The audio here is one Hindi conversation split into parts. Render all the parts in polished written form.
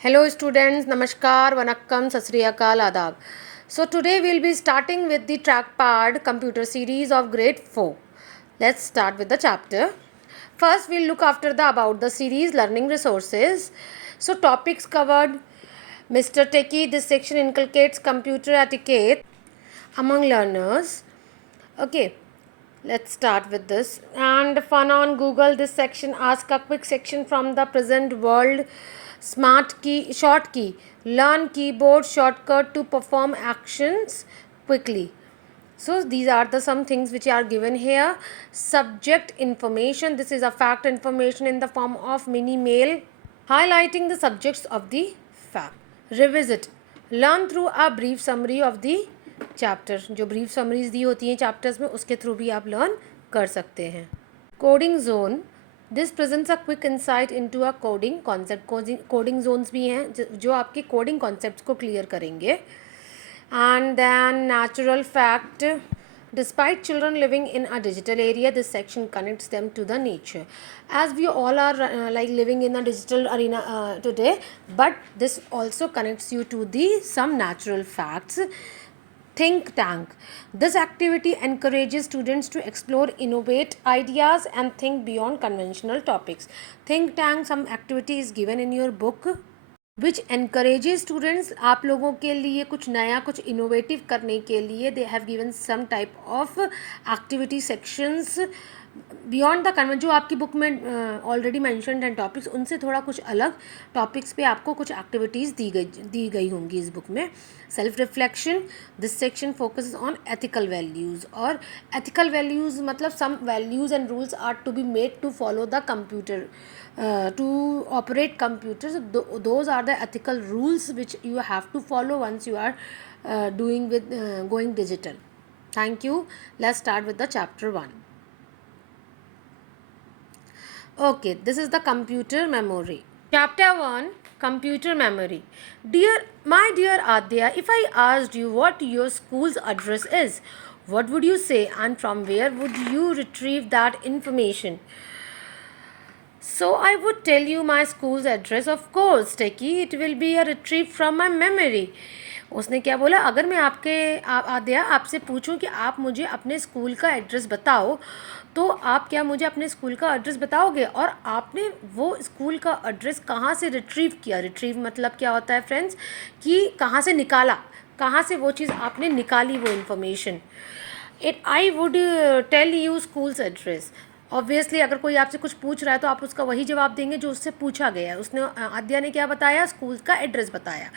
Hello students, Namaskar, Vanakkam, Sat Sri Akal, Adab. So today we'll be starting with the trackpad computer series of grade 4. Let's start with the chapter. First we'll look after the about the series learning resources. So topics covered: Mr. Techie, this section inculcates computer etiquette among learners. Okay, let's start with this. And fun on Google, this section ask a quick section from the present world. Smart key, short key, learn keyboard shortcut to perform actions quickly. So these are the some things which are given here. Subject information, this is a fact information in the form of mini mail highlighting the subjects of the fact. Revisit, learn through a brief summary of the chapter. जो brief summaries दी होती हैं chapters में उसके through भी आप learn कर सकते हैं. Coding zone, this presents a quick insight into a coding concept. Coding zones भी हैं जो आपके coding concepts को clear करेंगे. And then natural fact, despite children living in a digital area, this section connects them to the nature. As we all are like living in a digital arena today, but this also connects you to the some natural facts. Think tank, this activity encourages students to explore, innovate ideas and think beyond conventional topics. Think tank, some activity is given in your book which encourages students आप लोगों के लिए कुछ नया कुछ इनोवेटिव करने के लिए. They have given some type of activity sections beyond the convention जो आपकी बुक में ऑलरेडी मैंशनड हैं टॉपिक्स, उनसे थोड़ा कुछ अलग टॉपिक्स पे आपको कुछ एक्टिविटीज़ दी गई होंगी इस बुक में. Self reflection, this section focuses on ethical values. और एथिकल वैल्यूज़ मतलब some values and rules are to be made to follow the computer. To operate computers, those are the ethical rules which you have to follow once you are doing with going digital. Thank you. Let's start with the chapter 1. Okay, this is the computer memory. Chapter 1, computer memory. My dear Adya, if I asked you what your school's address is, what would you say and from where would you retrieve that information? So I would tell you my school's address, of course, Techie. It will be a retrieve from my memory. उसने क्या बोला, अगर मैं आद्या आपसे पूछूं कि आप मुझे अपने स्कूल का एड्रेस बताओ तो आप क्या मुझे अपने स्कूल का एड्रेस बताओगे. और आपने वो स्कूल का एड्रेस कहाँ से रिट्रीव किया. रिट्रीव मतलब क्या होता है फ्रेंड्स, कि कहाँ से निकाला, कहाँ से वो चीज़ आपने निकाली वो information. I would tell you schools address. Obviously अगर कोई आपसे कुछ पूछ रहा है तो आप उसका वही जवाब देंगे जो उससे पूछा गया है. उसने आद्या ने क्या बताया, स्कूल का एड्रेस बताया.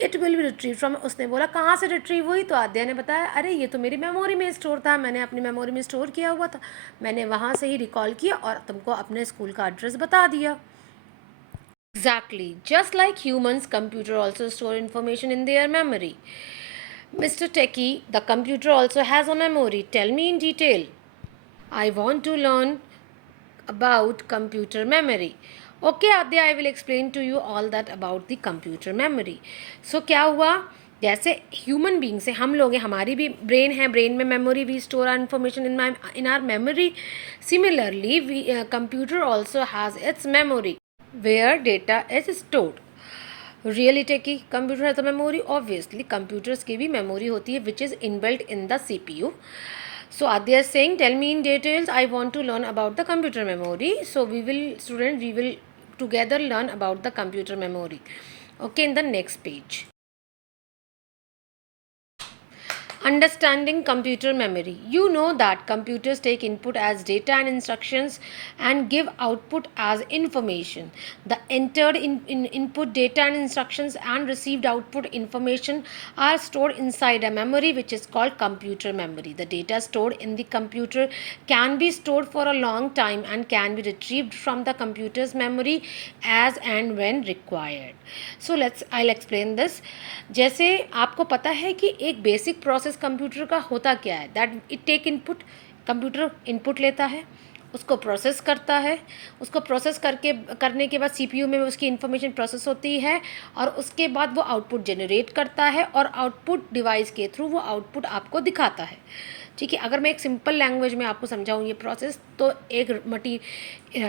It will be retrieve from. उसने बोला कहाँ से रिट्रीव हुई, तो आद्या ने बताया अरे ये तो मेरी मेमोरी में स्टोर था, मैंने अपनी मेमोरी में स्टोर किया हुआ था, मैंने वहाँ से ही रिकॉल किया और तुमको अपने स्कूल का एड्रेस बता दिया. Exactly, just like humans, computer also store information in their memory. Mr. Techie, the computer also has a memory. Tell me in detail. I want to learn about computer memory. Okay Adya, I will explain to you all that about the computer memory. So क्या हुआ, जैसे ह्यूमन बींग से हम लोग हैं, हमारी भी ब्रेन है, ब्रेन में memory, we store our information in our memory. Similarly computer also has its memory where data is stored. Really techy, computer है तो मेमोरी. ऑब्वियसली कंप्यूटर्स की भी मेमोरी होती है which is inbuilt in the CPU. So Adya is saying, tell me in details, I want to learn about the computer memory. So we will together learn about the computer memory. Okay, in the next page. Understanding computer memory. You know that computers take input as data and instructions and give output as information. The entered input data and instructions and received output information are stored inside a memory which is called computer memory. The data stored in the computer can be stored for a long time and can be retrieved from the computer's memory as and when required. So I'll explain this. जैसे आपको पता है कि एक बेसिक प्रोसेस कंप्यूटर का होता क्या है, that it take input. Computer input लेता है, उसको प्रोसेस करता है, उसको प्रोसेस करने के बाद CPU में उसकी इन्फॉर्मेशन प्रोसेस होती है और उसके बाद वो आउटपुट जनरेट करता है और आउटपुट डिवाइस के थ्रू वो आउटपुट आपको दिखाता है. ठीक है, अगर मैं एक सिंपल लैंग्वेज में आपको समझाऊँ ये प्रोसेस, तो एक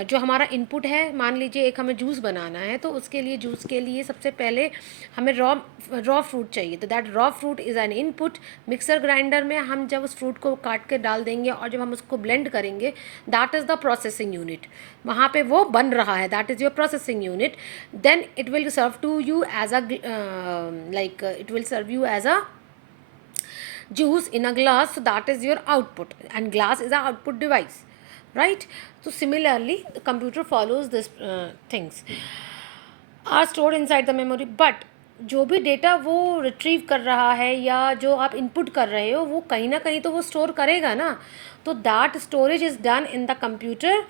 जो हमारा इनपुट है, मान लीजिए एक हमें जूस बनाना है, तो उसके लिए जूस के लिए सबसे पहले हमें रॉ फ्रूट चाहिए, तो that raw fruit is an input. Mixer grinder में हम जब उस फ्रूट को काट के डाल देंगे और जब हम उसको ब्लेंड करेंगे, that is the processing unit, वहाँ पे वो बन रहा है, that is your processing unit. Then it will serve to you as a like it will serve you as a juice in a glass, so that is your output, and glass is a output device, right? So similarly the computer follows this things are stored inside the memory, but जो भी डेटा वो रिट्रीव कर रहा है या जो आप इनपुट कर रहे हो, वो कहीं ना कहीं तो वो स्टोर करेगा ना, तो that storage is done in the computer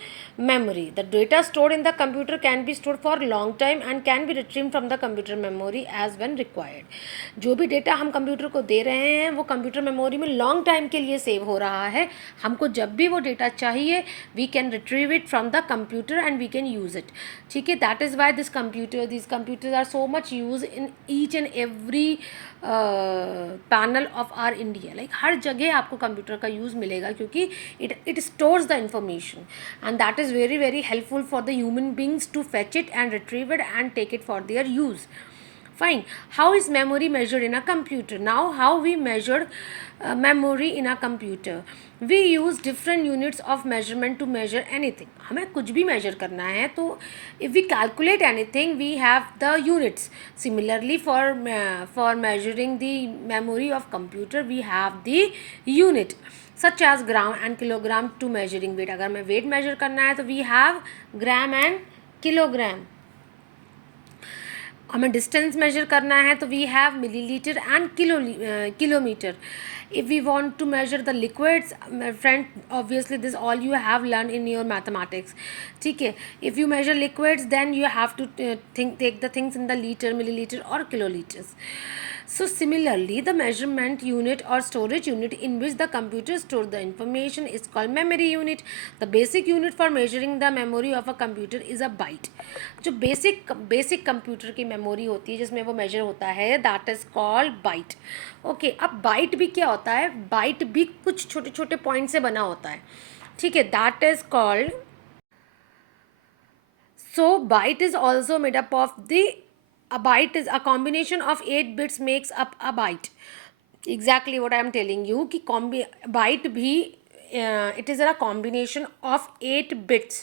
memory. The data stored in the computer can be stored for long time and can be retrieved from the computer memory as when required. जो भी डेटा हम कंप्यूटर को दे रहे हैं वो कंप्यूटर मेमोरी में लॉन्ग टाइम के लिए सेव हो रहा है, हमको जब भी वो डेटा चाहिए we can retrieve it from the computer and we can use it, ठीक है। That is why these computers are so much used in each and every panel of our India, like हर जगह आपको कंप्यूटर का यूज़ मिलेगा, क्योंकि it stores the information and that is very very helpful for the human beings to fetch it and retrieve it and take it for their use. Fine. How is memory measured in a computer? Now, how we measured memory in a computer? We use different units of measurement to measure anything. हमें कुछ भी measure करना है तो if we calculate anything, we have the units. Similarly, for measuring the memory of computer, we have the unit such as gram and kilogram to measuring weight. अगर हमें weight measure करना है तो we have gram and kilogram. हमें डिस्टेंस मेजर करना है तो we have millilitre and kilometre. if we want to measure the liquids, my friend, obviously this all you have learned in your mathematics, ठीक है. if you measure liquids then you have to take the things in the liter, milliliter or kiloliters. So similarly, the measurement unit or storage unit in which the computer stores the information is called memory unit. The basic unit for measuring the memory of a computer is a byte. जो basic computer की memory होती है जिसमें वो measure होता है, that is called byte. Okay, अब byte भी क्या होता है? byte भी कुछ छोटे छोटे point से बना होता है, ठीक है. that is called, so byte is also made up of a byte is a combination of 8 bits makes up a byte. Exactly what I am telling you कि byte भी it is a combination of 8 bits.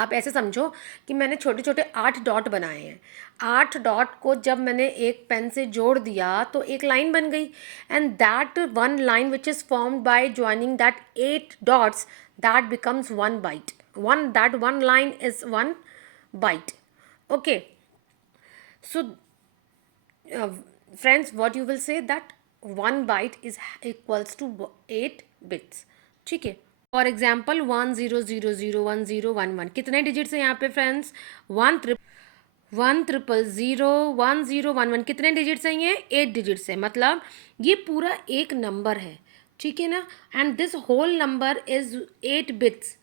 आप ऐसे समझो कि मैंने छोटे छोटे 8 डॉट बनाए हैं. 8 डॉट को जब मैंने एक पेन से जोड़ दिया तो एक लाइन बन गई, and that one line which is formed by joining that 8 dots, that becomes one byte. That one line is one byte. Okay, so friends, what you will say that 1 byte is equals to 8 bits, ठीक है. फॉर एग्जाम्पल 10001011 कितने डिजिट्स हैं यहाँ पे फ्रेंड्स? 100001011 कितने डिजिट्स हैं? ये 8 डिजिट्स है, मतलब ये पूरा एक नंबर है, ठीक है ना. And this whole number is 8 bits.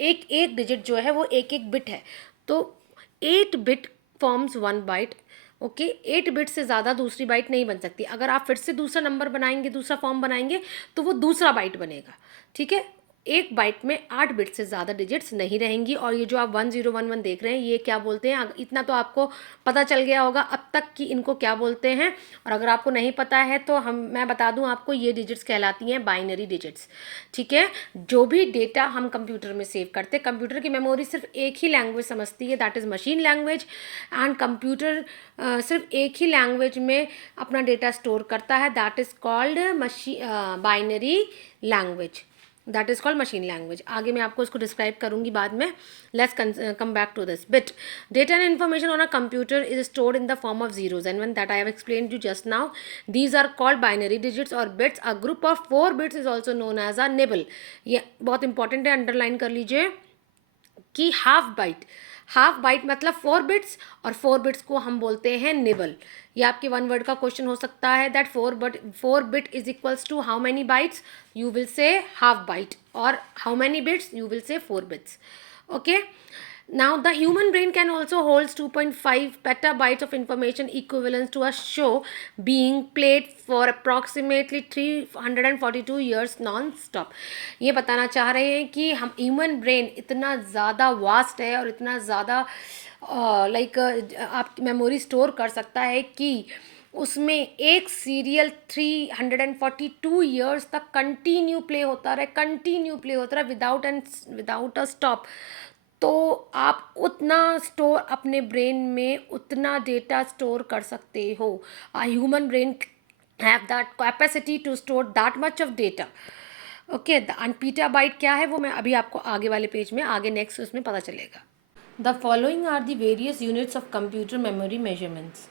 एक एक डिजिट जो है वो एक एक बिट है, तो 8 bit forms 1 byte. Okay, 8 bit से ज़्यादा दूसरी बाइट नहीं बन सकती. अगर आप फिर से दूसरा नंबर बनाएंगे, दूसरा फॉर्म बनाएंगे, तो वो दूसरा बाइट बनेगा, ठीक है. एक बाइट में 8 बिट से ज़्यादा डिजिट्स नहीं रहेंगी. और ये जो आप 1011 देख रहे हैं, ये क्या बोलते हैं? इतना तो आपको पता चल गया होगा अब तक कि इनको क्या बोलते हैं. और अगर आपको नहीं पता है तो मैं बता दूं आपको, ये डिजिट्स कहलाती हैं बाइनरी डिजिट्स, ठीक है. जो भी डेटा हम कंप्यूटर में सेव करते हैं, कंप्यूटर की मेमोरी सिर्फ एक ही लैंग्वेज समझती है, that is machine language. And computer सिर्फ एक ही लैंग्वेज में अपना डेटा स्टोर करता है, that is called binary language, that is called machine language. आगे मैं आपको इसको डिस्क्राइब करूंगी बाद में. Let's come back to this bit. Data and information on a computer is stored in the form of zeros and one that I have explained you just now. These are called binary digits or bits. A group of 4 bits is also known as a nibble. ये बहुत इंपॉर्टेंट है, अंडरलाइन कर लीजिए कि हाफ बाइट. हाफ बाइट मतलब 4 बिट्स, और 4 बिट्स को हम बोलते हैं निबल. ये आपके वन वर्ड का क्वेश्चन हो सकता है, that 4 bit is equals to how many bytes? You will say half byte. और how many bits? You will say 4 bits. Okay, Now, the human brain can also holds 2.5 petabytes of information equivalent to a show being played for approximately 342 years non-stop. ये बताना चाह रहे हैं कि हम ह्यूमन ब्रेन इतना ज़्यादा वास्ट है और इतना ज़्यादा लाइक आप मेमोरी स्टोर कर सकता है कि उसमें एक सीरियल 342 ईयर्स तक कंटिन्यू प्ले होता रहे विदाउट अ स्टॉप। तो आप उतना स्टोर अपने ब्रेन में उतना डेटा स्टोर कर सकते हो। A human brain have that capacity to store that much of data. Okay, the petabyte क्या है वो मैं अभी आपको आगे वाले पेज में आगे नेक्स्ट उसमें पता चलेगा। The following are the various units of computer memory measurements.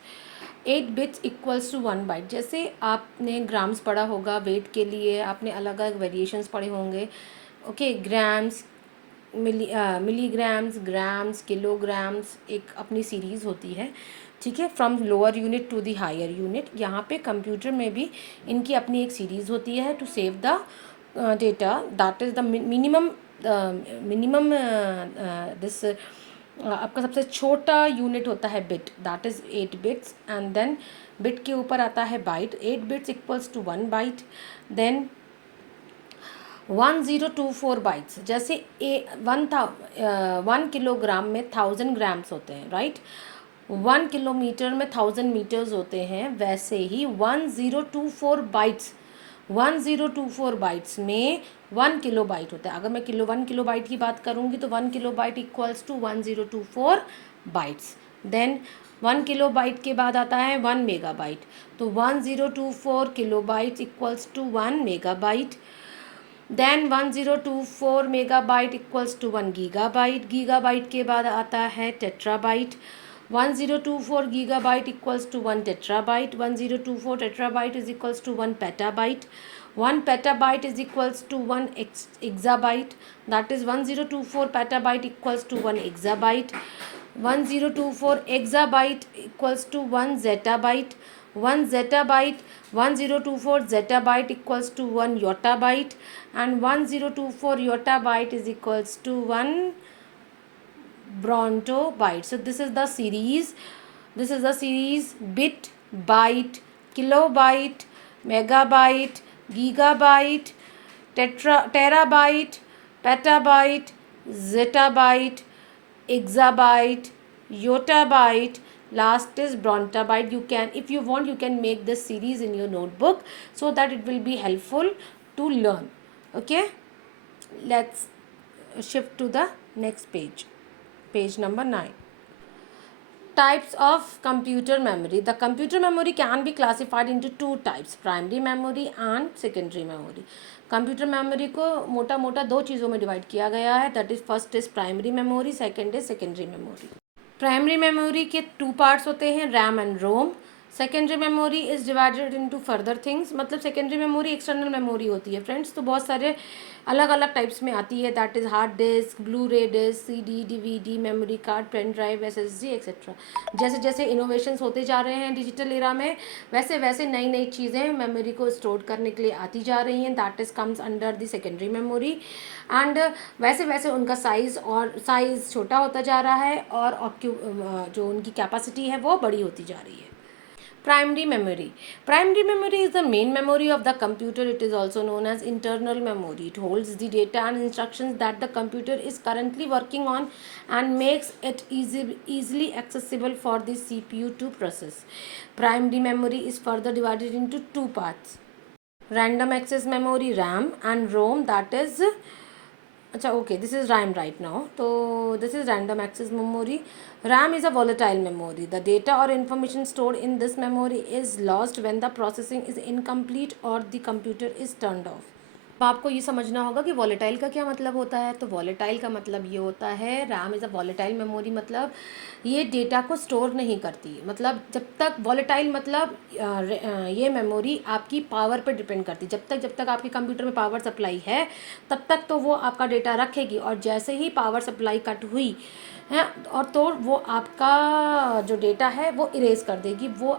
8 bits equals to 1 byte. जैसे आपने ग्राम्स पढ़ा होगा वेट के लिए, आपने अलग अलग वेरिएशंस पढ़े होंगे। Okay, grams, milligrams, grams, kilograms, एक अपनी सीरीज़ होती है, ठीक है, from lower unit to the higher unit. यहाँ पे कंप्यूटर में भी इनकी अपनी एक सीरीज़ होती है to save the data. That is the minimum this आपका सबसे छोटा यूनिट होता है bit, that is 8 bits. And then bit के ऊपर आता है byte. 8 bits equals to 1 byte. Then 1024 bytes. जैसे 1 किलोग्राम में 1000 ग्राम्स होते हैं, राइट। 1 किलोमीटर में 1000 मीटर्स होते हैं, वैसे ही 1024 बाइट्स, 1024 बाइट्स में 1 किलो बाइट होता है। अगर मैं 1 किलो बाइट की बात करूँगी तो 1 kilobyte equals to 1024 bytes. Then 1 kilobyte के बाद आता है 1 मेगा बाइट। तो 1024 kilobytes equals to 1 megabyte. Then 1024 megabyte equals to 1 gigabyte. Gigabyte के बाद आता है terabyte. 1024 gigabyte equals to 1 terabyte. 1024 terabyte is equals to 1 petabyte. 1 petabyte is equals to 1 exabyte, that is 1024 petabyte equals to 1 exabyte. 1024 exabyte equals to 1 zettabyte. 1 zettabyte, 1024 zettabyte equals to 1 yottabyte, and 1024 yottabyte is equals to 1 brontobyte. So this is the series. This is the series bit, byte, kilobyte, megabyte, gigabyte, terabyte, petabyte, zettabyte, exabyte, yottabyte. Last is brontobyte. You can, if you want, you can make this series in your notebook so that it will be helpful to learn. Okay, let's shift to the next page. Page number 9. Types of computer memory. The computer memory can be classified into two types, primary memory and secondary memory. Computer memory को मोटा मोटा दो चीज़ों में डिवाइड किया गया है, that is first is primary memory, second is secondary memory. Primary memory के 2 पार्ट्स होते हैं, RAM and ROM. Secondary memory is divided into further things. मतलब सेकेंडरी मेमोरी एक्सटर्नल मेमोरी होती है फ्रेंड्स, तो बहुत सारे अलग अलग टाइप्स में आती है, that is hard disk, blu-ray disk, CD, DVD, memory card, pen drive, SSD etcetera. जैसे जैसे इनोवेशंस होते जा रहे हैं डिजिटल एरा में, वैसे वैसे नई नई चीज़ें मेमोरी को स्टोर करने के लिए आती जा रही हैं, that is comes under the secondary memory. And वैसे वैसे उनका साइज़ छोटा होता जा रहा है और जो उनकी कैपेसिटी है वो बड़ी होती जा रही है। Primary memory. Primary memory is the main memory of the computer. It is also known as internal memory. It holds the data and instructions that the computer is currently working on and makes it easily accessible for the CPU to process. Primary memory is further divided into two parts. Random access memory, RAM, and ROM, that is अच्छा okay, this is RAM right now. तो this is random access memory. RAM is a volatile memory. The data or information stored in this memory is lost when the processing is incomplete or the computer is turned off. तो आपको ये समझना होगा कि वॉलेटाइल का क्या मतलब होता है। तो वॉलेटाइल का मतलब ये होता है, RAM is a volatile memory, मतलब ये डेटा को स्टोर नहीं करती। मतलब जब तक वॉलेटाइल मतलब ये मेमोरी आपकी पावर पे डिपेंड करती। जब तक आपके कंप्यूटर में पावर सप्लाई है तब तक तो वो आपका डेटा रखेगी, और जैसे ही पावर सप्लाई कट हुई हैं, और तो वो आपका जो डेटा है वो इरेज कर देगी। वो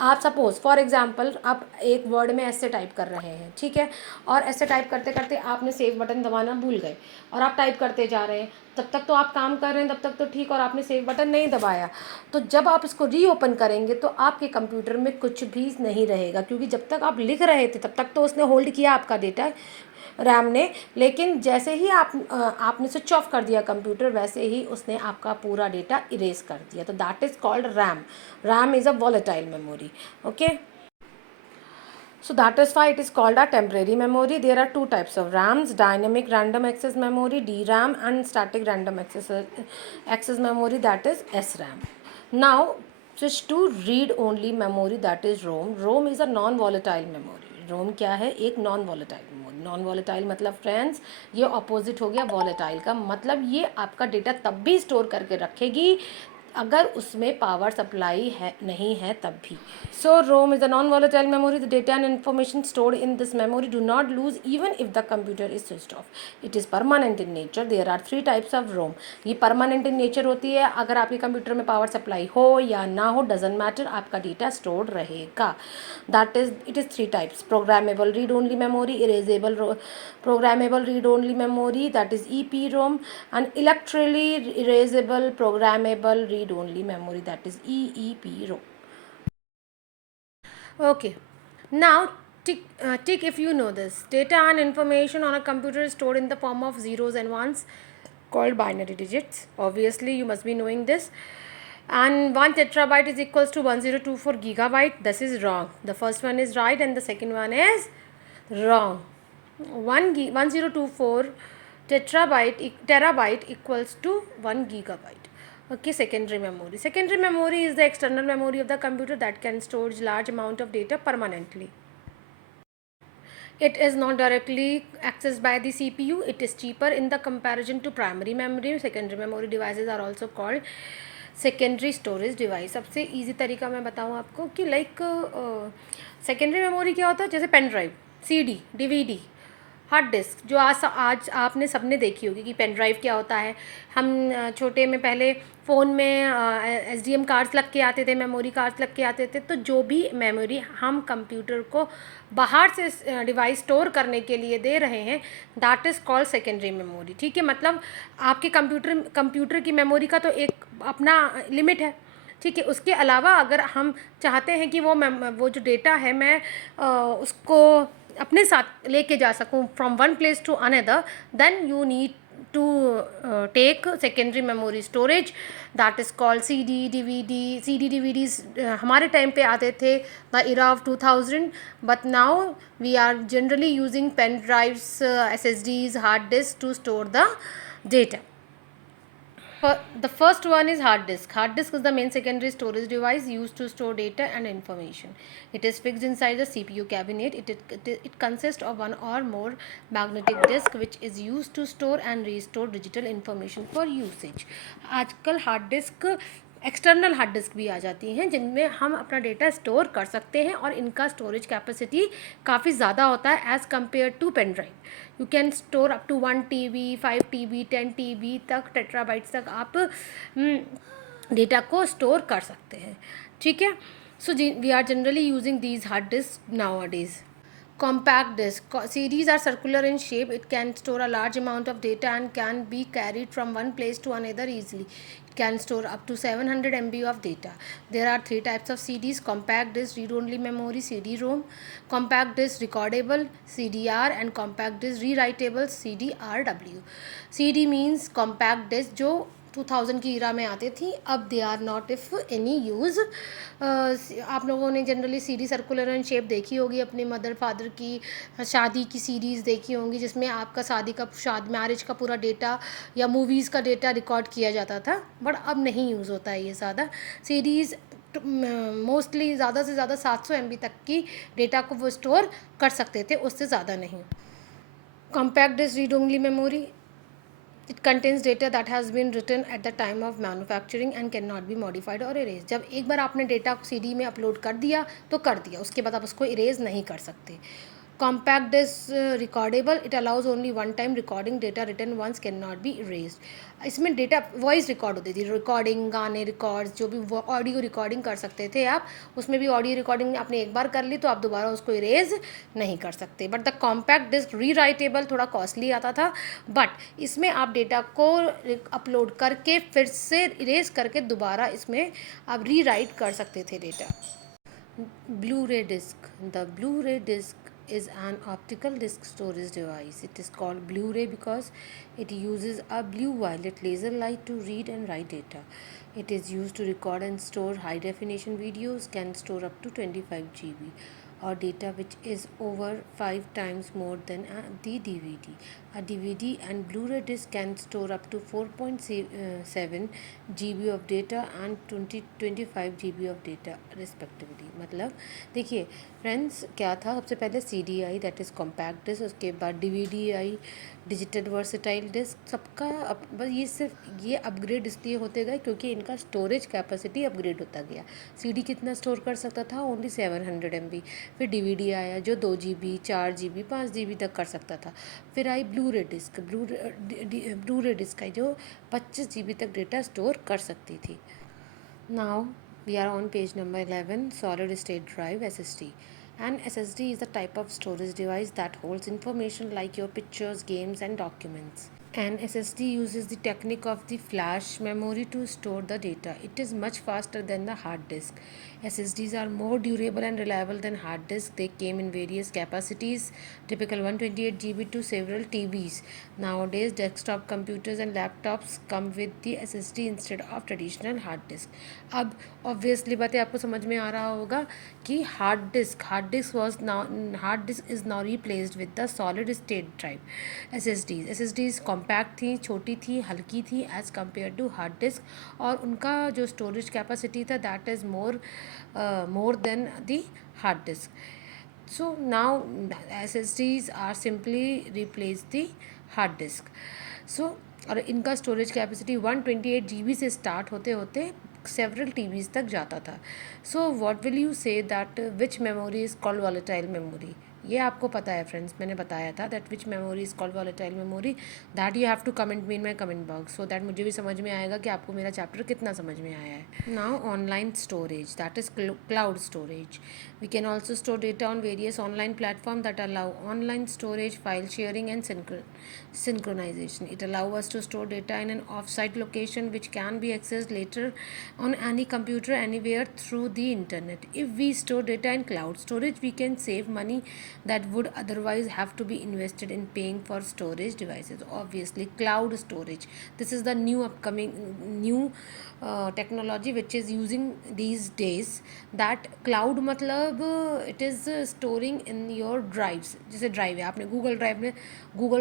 आप सपोज़ फॉर एग्जांपल आप एक वर्ड में ऐसे टाइप कर रहे हैं, ठीक है, और ऐसे टाइप करते करते आपने सेव बटन दबाना भूल गए और आप टाइप करते जा रहे हैं, तब तक तो आप काम कर रहे हैं, तब तक तो ठीक, और आपने सेव बटन नहीं दबाया, तो जब आप इसको रीओपन करेंगे तो आपके कंप्यूटर में कुछ भी नहीं रहेगा, क्योंकि जब तक आप लिख रहे थे तब तक तो उसने होल्ड किया आपका डेटा रैम ने, लेकिन जैसे ही आपने स्विच ऑफ कर दिया कंप्यूटर, वैसे ही उसने आपका पूरा डेटा इरेज कर दिया। तो that is called RAM. RAM is a volatile memory, okay. So that is why it is called a temporary memory. There are two types of RAMs: dynamic random access memory (DRAM) and static random access memory, that is SRAM. Now switch to read only memory, that is ROM. ROM is a non volatile memory. रोम क्या है? एक non volatile memory. Non volatile मतलब फ्रेंड्स ये अपोजिट हो गया वॉलेटाइल का, मतलब ये आपका डेटा तब भी स्टोर करके रखेगी अगर उसमें पावर सप्लाई है नहीं है तब भी। So ROM is a non volatile memory. The data and information stored in this memory do not lose even if the computer is switched off. It is permanent in nature. There are 3 types of ROM. ये परमानेंट इन नेचर होती है, अगर आपके कंप्यूटर में पावर सप्लाई हो या ना हो, डजेंट मैटर, आपका डेटा स्टोर्ड रहेगा। That is it is 3 types: programmable read only memory, erasable programmable read only memory, that is EPROM, and electrically erasable programmable read only memory, that is EEPROM. Okay, now tick if you know this. Data and information on a computer is stored in the form of zeros and ones called binary digits. Obviously you must be knowing this. And 1 terabyte is equals to 1024 gigabyte. This is wrong. The first one is right and the second one is wrong. 1024 terabyte equals to 1 gigabyte. Okay, secondary memory. Secondary memory is the external memory of the computer that can store large amount of data permanently. It is not directly accessed by the CPU. It is cheaper in the comparison to primary memory. Secondary memory devices are also called secondary storage device. सबसे easy तरीका मैं बताऊँ आपको कि like secondary memory क्या होता है, जैसे pen drive, CD, DVD, hard disk, जो आज आपने सबने देखी होगी कि पेन ड्राइव क्या होता है। हम छोटे में पहले फ़ोन में SDM कार्ड्स लग के आते थे, मेमोरी कार्ड्स लग के आते थे, तो जो भी मेमोरी हम कंप्यूटर को बाहर से डिवाइस स्टोर करने के लिए दे रहे हैं, that is called secondary memory. ठीक है, मतलब आपके कंप्यूटर की मेमोरी का तो एक अपना लिमिट है, ठीक है। उसके अलावा अगर हम चाहते हैं कि वो जो डेटा है मैं उसको अपने साथ लेके जा सकूं from one place to another, then you need to take secondary memory storage, that is called CD DVDs हमारे टाइम पे आते थे the era of 2000, but now we are generally using pen drives, SSDs, hard disk to store the data. The first one is hard disk. Hard disk is the main secondary storage device used to store data and information. It is fixed inside the CPU cabinet. It consists of one or more magnetic disk which is used to store and restore digital information for usage. आजकल hard disk, external hard disk भी आ जाती हैं जिनमें हम अपना डेटा स्टोर कर सकते हैं और इनका स्टोरेज कैपेसिटी काफ़ी ज़्यादा होता है as compare to pen drive. You can store up to 1 TB, 5 TB, 10 TB तक, टेट्राबाइट्स तक आप डेटा को स्टोर कर सकते हैं. ठीक है, so we are generally using these hard disk nowadays. Compact disk. CDs are circular in shape. It can store a large amount of data and can be carried from one place to another easily. It can store up to 700 MB of data. There are 3 types of CDs: compact disc, read-only memory, CD-ROM, compact disc recordable, CDR, and compact disc rewritable, CDRW. CD means compact disc, जो 2000 की ईरा में आती थी, अब they are not if any use. आप लोगों ने generally CD circular and shape देखी होगी, अपने मदर फादर की शादी की सीरीज़ देखी होंगी जिसमें आपका मैरिज का पूरा डेटा या मूवीज़ का डेटा रिकॉर्ड किया जाता था, बट अब नहीं यूज़ होता है ये ज़्यादा. सीरीज़ मोस्टली ज़्यादा से ज़्यादा 700 MB तक की डेटा को वो स्टोर कर सकते थे, उससे ज़्यादा नहीं. Compact disk read only memory. It contains data that has been written at the time of manufacturing and cannot be modified or erased. जब एक बार आपने डेटा CD में अपलोड कर दिया तो कर दिया, उसके बाद आप उसको इरेज नहीं कर सकते. compact is recordable. It allows only one time recording. Data written once cannot be erased. इसमें डेटा वॉइस रिकॉर्ड होती थी, रिकॉर्डिंग, गाने रिकॉर्ड्स, जो भी ऑडियो रिकॉर्डिंग कर सकते थे आप, उसमें भी ऑडियो रिकॉर्डिंग आपने एक बार कर ली तो आप दोबारा उसको इरेज नहीं कर सकते. But the compact disk rewritable थोड़ा कॉस्टली आता था, बट इसमें आप डेटा को अपलोड करके फिर से इरेज करके दोबारा इसमें आप रीराइट कर सकते थे data. Blu-ray disc. The Blu-ray disc is an optical disc storage device. It is called Blu-ray because it uses a blue-violet laser light to read and write data. It is used to record and store high-definition videos, can store up to 25 GB or data which is over 5 times more than the DVD. A DVD and Blu-ray disc can store up to 4.7 GB of data and 25 GB of data respectively. मतलब देखिए फ्रेंड्स, क्या था सबसे पहले CD आई, दैट इज़ कॉम्पैक्ट डिस्क, उसके बाद DVD आई, डिजिटल वर्सेटाइल डिस्क. सबका बस ये सिर्फ ये अपग्रेड इसलिए होते गए क्योंकि इनका स्टोरेज कैपेसिटी अपग्रेड होता गया. CD कितना स्टोर कर सकता था? Only 700 MB. फिर DVD आया जो 2 GB, 4 GB, 5 GB तक कर सकता था. फिर आई ब्लू-रे डिस्क. ब्लू-रे डिस्क आई जो 25 GB तक डेटा स्टोर कर सकती थी. Now we are on page number 11, solid state drive, SSD. An SSD is a type of storage device that holds information like your pictures, games and documents. An SSD uses the technique of the flash memory to store the data. It is much faster than the hard disk. SSDs are more durable and reliable than hard disks. They came in various capacities, typical 128 GB to several TBs. Nowadays, desktop computers and laptops come with the SSD instead of traditional hard disk. अब ऑब्वियसली बात है, आपको समझ में आ रहा होगा कि hard disk is now replaced with the solid state drive. S S Ds compact थी, छोटी थी, हल्की थी as compare to hard disk, और उनका जो स्टोरेज कैपेसिटी था that is more than the hard disk. So now SSDs are simply replace the hard disk. So और इनका स्टोरेज कैपेसिटी 128 GB से स्टार्ट होते होते सेवरल TBs तक जाता था. So what will you say that which memory is called volatile memory? ये आपको पता है फ्रेंड्स, मैंने बताया था that which memory is called volatile memory. That you have to comment me in my comment box so that मुझे भी समझ में आएगा कि आपको मेरा चैप्टर कितना समझ में आया है. Now online storage, that is cloud storage. We can also store data on various online platforms that allow online storage, file sharing and synchronization. It allows us to store data in an off-site location which can be accessed later on any computer anywhere through the internet. If we store data in cloud storage, we can save money that would otherwise have to be invested in paying for storage devices. Obviously, cloud storage. This is the new technology which is using these days. That cloud मतलब it is storing in your drives. जैसे ड्राइव है, आपने गूगल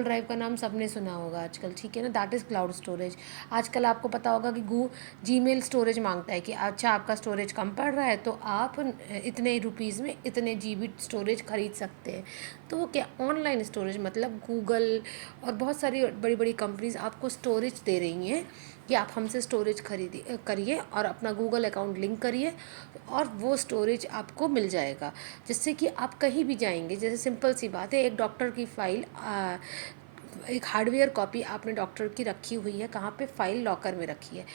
ड्राइव का नाम सबने सुना होगा आजकल, ठीक है ना. That is cloud storage. आजकल आपको पता होगा कि जीमेल स्टोरेज मांगता है कि अच्छा आपका स्टोरेज कम पड़ रहा है तो आप इतने रुपीज़ में इतने GB स्टोरेज खरीद सकते हैं. तो क्या ऑनलाइन स्टोरेज मतलब गूगल और बहुत सारी बड़ी बड़ी कंपनीज आपको स्टोरेज दे रही हैं कि आप हमसे स्टोरेज करिए और अपना गूगल अकाउंट लिंक करिए और वो स्टोरेज आपको मिल जाएगा, जिससे कि आप कहीं भी जाएंगे. जैसे सिंपल सी बात है, एक डॉक्टर की फ़ाइल, एक हार्डवेयर कॉपी आपने डॉक्टर की रखी हुई है, कहाँ पे? फाइल लॉकर में रखी है,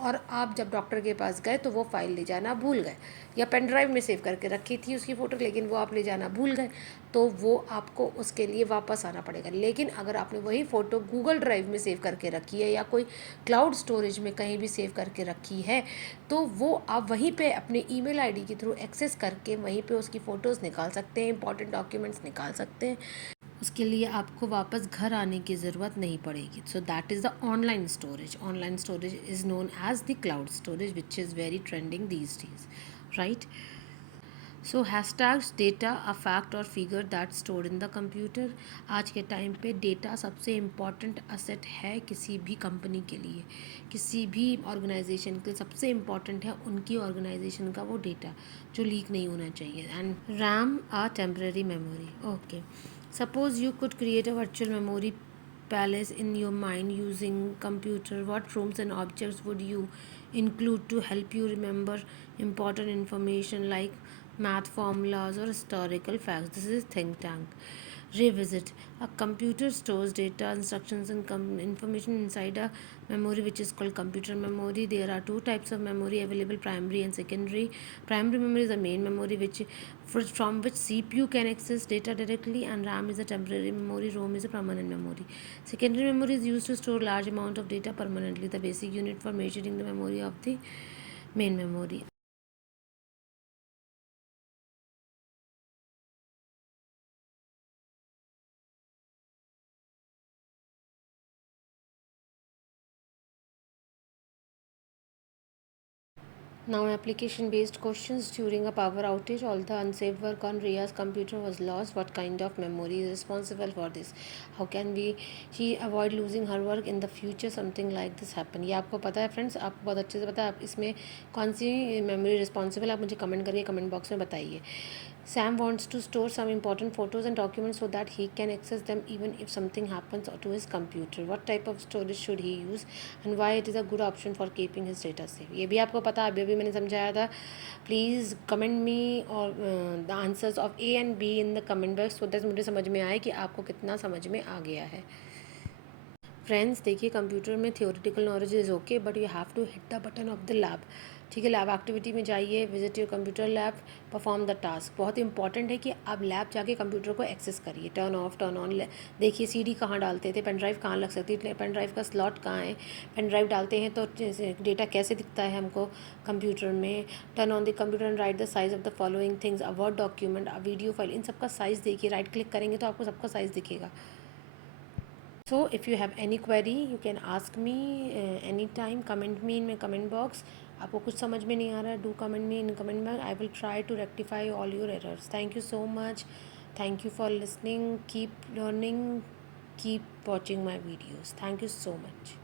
और आप जब डॉक्टर के पास गए तो वो फाइल ले जाना भूल गए, या पेन ड्राइव में सेव करके रखी थी उसकी फ़ोटो लेकिन वो आप ले जाना भूल गए, तो वो आपको उसके लिए वापस आना पड़ेगा. लेकिन अगर आपने वही फ़ोटो गूगल ड्राइव में सेव करके रखी है या कोई क्लाउड स्टोरेज में कहीं भी सेव करके रखी है, तो वो आप वहीं पे अपने ईमेल आईडी के थ्रू एक्सेस करके वहीं पे उसकी फ़ोटोज़ निकाल सकते हैं, इंपॉर्टेंट डॉक्यूमेंट्स निकाल सकते हैं. उसके लिए आपको वापस घर आने की ज़रूरत नहीं पड़ेगी. So that is the online storage. Online storage is known as the cloud storage which is very trending these days, right. So hashtags data a fact और figure that stored in the computer. आज के टाइम पे डेटा सबसे इम्पॉर्टेंट असेट है किसी भी कंपनी के लिए, किसी भी ऑर्गेनाइजेशन के लिए सबसे इम्पॉर्टेंट है उनकी ऑर्गेनाइजेशन का वो डेटा जो लीक नहीं होना चाहिए. And RAM a temporary memory. Okay, suppose you could create a virtual memory palace in your mind using computer. What rooms and objects would you include to help you remember important information like math formulas, or historical facts. This is think tank. Revisit. A computer stores data, instructions, and information inside a memory, which is called computer memory. There are two types of memory available: primary and secondary. Primary memory is the main memory, from which CPU can access data directly, and RAM is a temporary memory. ROM is a permanent memory. Secondary memory is used to store large amount of data permanently. The basic unit for measuring the memory of the main memory. Now, application based questions. During a power outage, all the unsafe work on Ria's computer was lost. What kind of memory is responsible for this? How can she avoid losing her work in the future? Something like this happen. ये आपको पता है फ्रेंड्स, आपको बहुत अच्छे से पता है आप इसमें कौन सी मेमोरी रिस्पॉन्सिबल, आप मुझे कमेंट करके कमेंट बॉक्स में बताइए. Sam wants to store some important photos and documents so that he can access them even if something happens to his computer. What type of storage should he use and why it is a good option for keeping his data safe? ये भी आपको पता है, अभी मैंने समझाया था. प्लीज़ कमेंट मी और the answers of A and be in the comment box so that मुझे समझ में आए कि आपको कितना समझ में आ गया है. फ्रेंड्स देखिए, कंप्यूटर में theoretical knowledge is okay, but you have to hit the button of the lab. ठीक है, लैब एक्टिविटी में जाइए, visit your computer lab, perform the task. बहुत इंपॉर्टेंट है कि आप लैब जाके कंप्यूटर को एक्सेस करिए. Turn off, turn on. देखिए सीडी कहाँ डालते थे, पेन ड्राइव कहाँ लग सकती है, पेन ड्राइव का स्लॉट कहाँ है, पेन ड्राइव डालते हैं तो डेटा कैसे दिखता है हमको कंप्यूटर में. Turn on the computer and write the size of the following things: a word document, a video file. इन सबका साइज़ देखिए, राइट क्लिक करेंगे तो आपको सबका साइज़ दिखेगा. So if you have any query, you can ask me anytime. Comment me in my comment box. आपको कुछ समझ में नहीं आ रहा है, do comment me in comment box. I will try to rectify all your errors. Thank you so much. Thank you for listening. Keep learning. Keep watching my videos. Thank you so much.